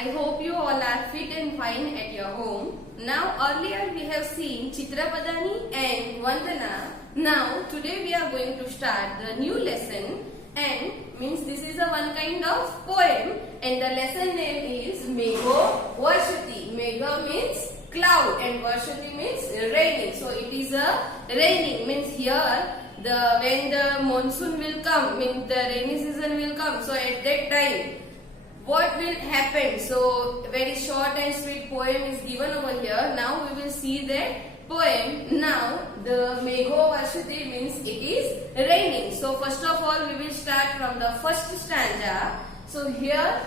I hope you all are fit and fine at your home. Now earlier we have seen Chitrapadani and Vandana. Now today we are going to start the new lesson, and means this is a one kind of poem, and the lesson name is Megho Varshati. Megha means cloud and Varshati means raining. So it is a raining, means here when the monsoon will come, means the rainy season will come. So at that time what will happen? So very short and sweet poem is given over here. Now we will see that poem. Now the Megho Varshati means it is raining. So first of all we will start from the first stanza. So here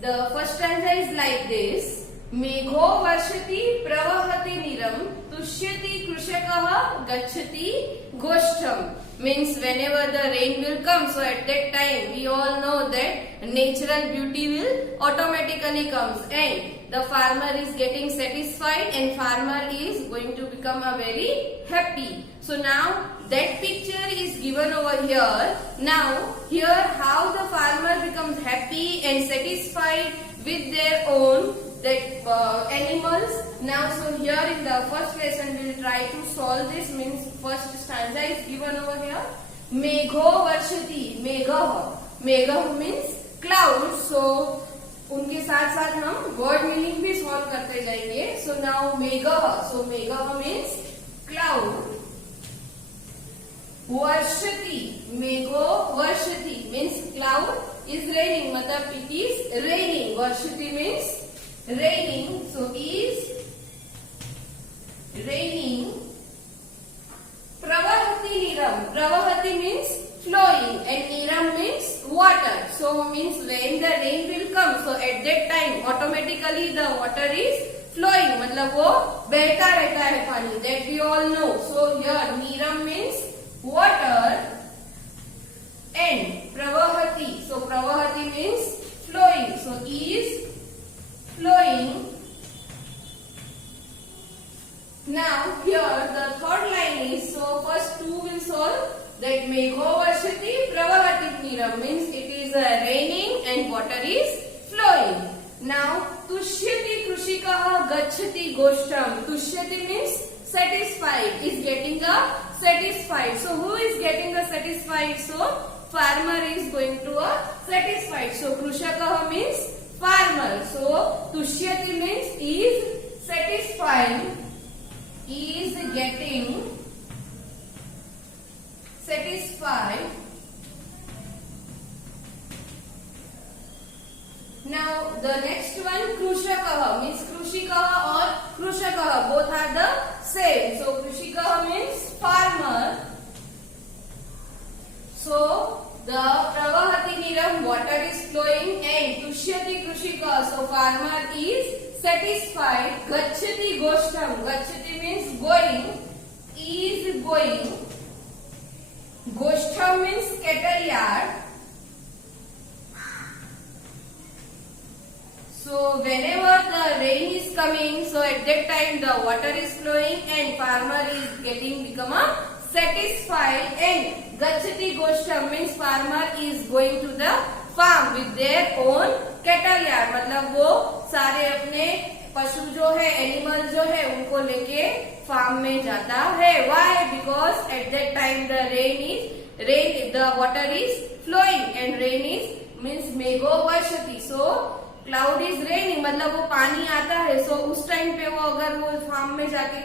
the first stanza is like this. Megho Varshati pravahati niram tushyati krushakah gacchati goshtam. Means whenever the rain will come, so at that time we all know that natural beauty will automatically comes, and the farmer is getting satisfied and farmer is going to become a very happy. So now that picture is given over here. Now here how the farmer becomes happy and satisfied with their own animals. Now so here in the first lesson we will try to solve this. Means first stanza is given over here. Megho Varshati. Megha means cloud. So उनके साथ साथ हम word meaning भी solve करते जाएंगे. So now मेघः. So मेघः means cloud. वर्षति. मेघो वर्षति मीन्स क्लाउड इज रेनिंग, मतलब इट इज रेनिंग. वर्षति means raining. So is raining. Pravahati niram. Pravahati means flowing and niram means water. So means when the rain will come, so at that time automatically the water is flowing, मतलब वो बहता रहता है पानी. That we all know. So here niram means water and pravahati. So pravahati means flowing. So is flowing. Now here the third line is, so first two will solve that Megho Varshati pravahati niram means it is raining and water is flowing. Now tushyati krushikah gacchati goshtam. Tushyati means satisfied, is getting a satisfied. So who is getting a satisfied? So farmer is going to a satisfied. So krushakah means farmer. So tushyati means is satisfied, is getting satisfied. Now the next one krushakah means krushikah or krushakah, both are the same. So krushikah means farmer. So the pravahati niram, water is flowing, and tushyati krushika, so farmer is satisfied. Gacchati goshtam. Gacchati means going, is going. Goshtam means cattle yard. So whenever the rain is coming, so at that time the water is flowing and farmer is become a satisfied, and gacchati goshtam means farmer is going to the farm with their own cattle yard, मतलब वो सारे अपने पशु जो है, animal जो है, उनको लेके फार्म में जाता है. Why? Because at that time the water is flowing and rain is means Megho Varshati. So cloud is raining, मतलब वो पानी आता है. So उस टाइम पे वो अगर वो फार्म में जाके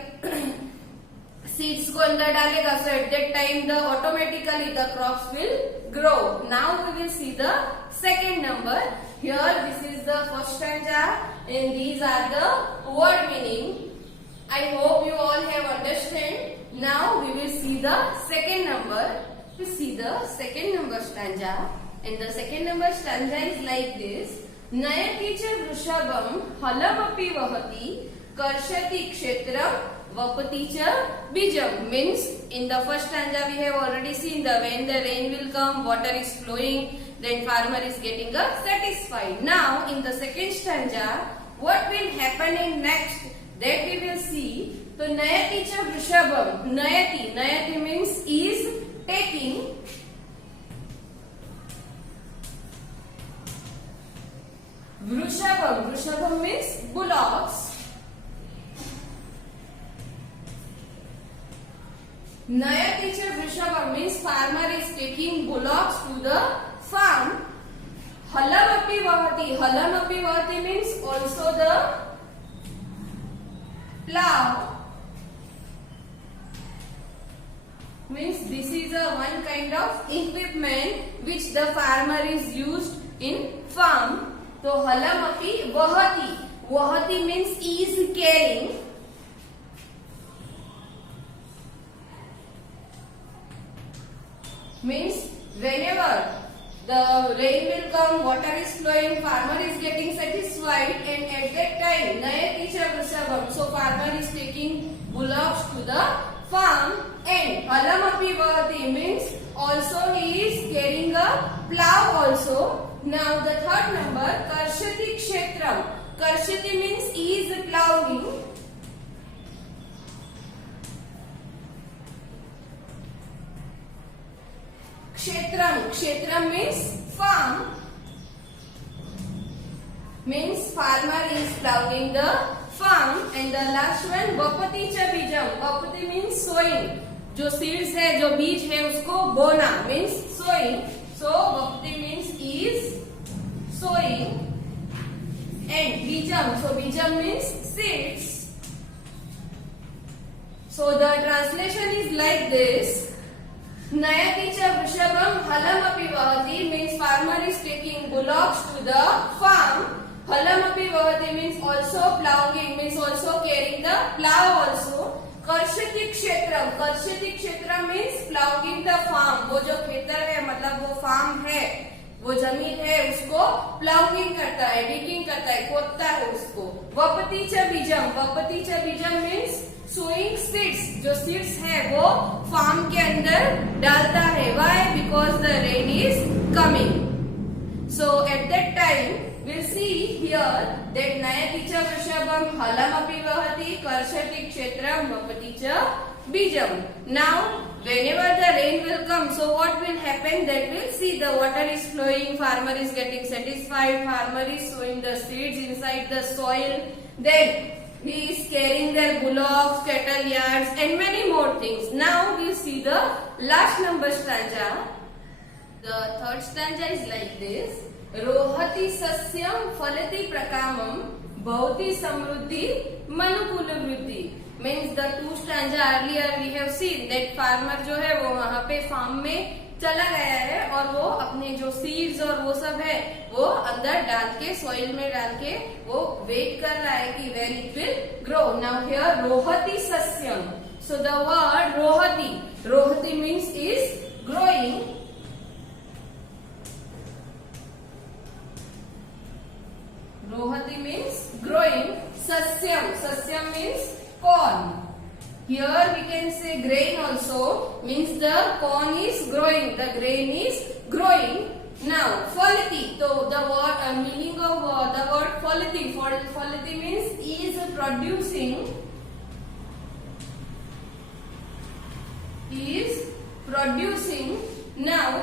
सीड्स को अंदर डालेगा, so at that time the automatically the crops will grow. Now we will see the second number. Here this is the first stanza and these are the word meaning. I hope you all have understand. Now we will see the second number. We see the second number stanza, and the second number stanza is like this. Nayati cha vrishabam halamapi vahati karshati kshetram Vapati cha bijam. Means in the first stanza we have already seen the when the rain will come, water is flowing, then farmer is getting a satisfied. Now in the second stanza what will happen in next, that we will see. So nayati cha vrishabam. Nayati means is taking. Vrishabham. Vrishabham means bullocks. Nayati cha Vrishabham means farmer is taking bullocks to the farm. Halam api vahati. Halam api vahati means also the plow. Means this is a one kind of equipment which the farmer is used in farm. So halam api vahati. Vahati means is carrying. Means whenever the rain will come, water is flowing, farmer is getting satisfied, and at that time nayati cha vrishabham. So farmer is taking bullocks to the farm, and halam api vahati means also he is carrying a plow also. Now the third number, karshati kshetram. Karshati means he is plowing. Kshetram. Kshetram means farm. Means farmer is plowing the farm. And the last one, vapati cha bijam. Vapati means sowing. जो seeds है, जो बीज है, उसको बोना means sowing. So vapati means is sowing. And bijam. So bijam means seeds. So the translation is like this. Nayati cha vrishabham halam api vahati means farmer is taking bullocks to the farm. Halam api vahati means also plowing, means also carrying the plow also. Karshati kshetram. Karshati kshetram means plowing the farm. वो जो खेतर है, मतलब वो farm है, वो जमीन है, उसको प्लाउइंग करता है, डिगिंग करता है, खोदता है उसको. वपति च बीजम. वपति च बीजम मीन्स सोइंग सीड्स. जो सीड्स है वो फार्म के अंदर डालता है. Why? Because the rain is coming. So at that time we'll see here that nayati cha vrishabham halam api vahati karshati kshetram vapati cha bijam. Now whenever the rain will come, so what will happen? That we'll see the water is flowing, farmer is getting satisfied, farmer is sowing the seeds inside the soil, then he is carrying their bullocks, cattle yards, and many more things. Now we'll see the last number stanza. The third stanza is like this. रोहति सस्यम फलति प्रकामम भवति समृद्धि मनुकुल वृद्धि. Means the two stanza earlier we have seen that farmer जो है वो वहां पे फार्म में चला गया है और वो अपने जो सीड्स और वो सब है वो अंदर डाल के, सॉइल में डाल के वो वेट कर रहा है कि when it will grow. Now here रोहति सस्यम. सो द वर्ड रोहति. रोहति means is growing. Rohati means growing. Sasyam. Sasyam means corn. Here we can say grain also. Means the corn is growing. The grain is growing. Now phalati. So the word meaning of the word phalati. Phalati means is producing. Is producing. Now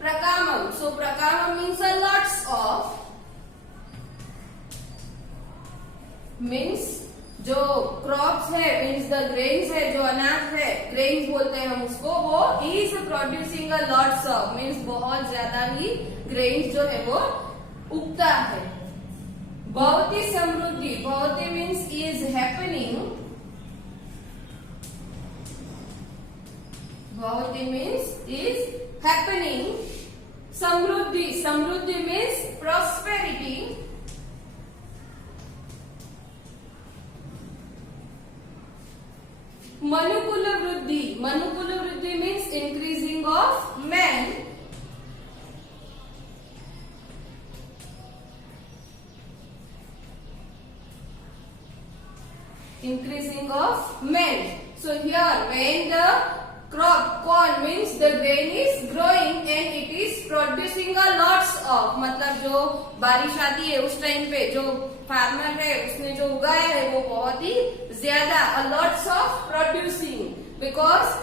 prakamam. So prakamam means a lots of. Means जो crops है, means the grains है, जो अनाज है, grains बोलते हैं हम उसको, वो is producing a lots of. Means बहुत ज्यादा ही ग्रेन्स जो है वो उगता है. भवति समृद्धि. भवति मीन्स इज हैपनिंग. भवति means is happening. Samruddhi. Samruddhi means prosperity. Manukula Vruddhi. Manukula Vruddhi means increasing of man. Increasing of men. So here when the crop corn means the grain is growing and it is producing a lots of. मतलब जो बारिश आती है उस time पे जो farmer है उसने जो उगाया है वो बहुत ही ज्यादा, a lots of producing, because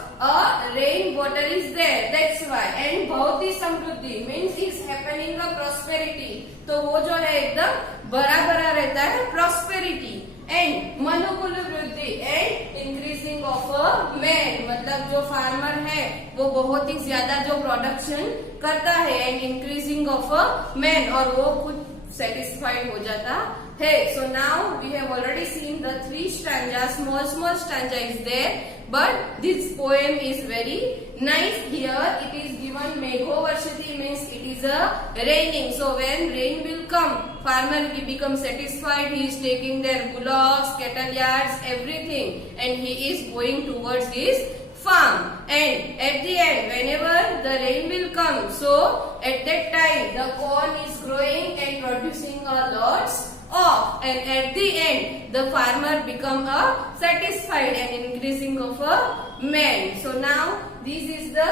rain water is there, that's why. And Bhauti Samriddhi means is happening a prosperity. तो वो जो है एकदम बड़ा बड़ा रहता है prosperity. And मनुकुल वृद्धि and increasing of a man, मतलब जो फार्मर है वो बहुत ही ज्यादा जो प्रोडक्शन करता है and increasing of a man, और वो खुद satisfied हो जाता है. So now we have already seen the 3 stanzas. Small stanza is there, but this poem is very nice. Here it is given Megho Varshati means it is a raining. So when rain will come, farmer will become satisfied. He is taking their bullocks, cattle yards, everything, and he is going towards his farm. And at the end, whenever the rain will come, so at that time the corn is growing and producing a lots of, and at the end the farmer become a satisfied and increasing of a man. So now this is the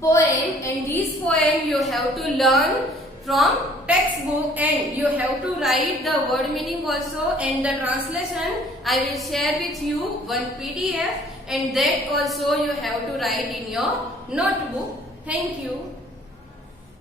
poem, and this poem you have to learn from textbook, and you have to write the word meaning also, and the translation I will share with you one PDF, and that also you have to write in your notebook. Thank you.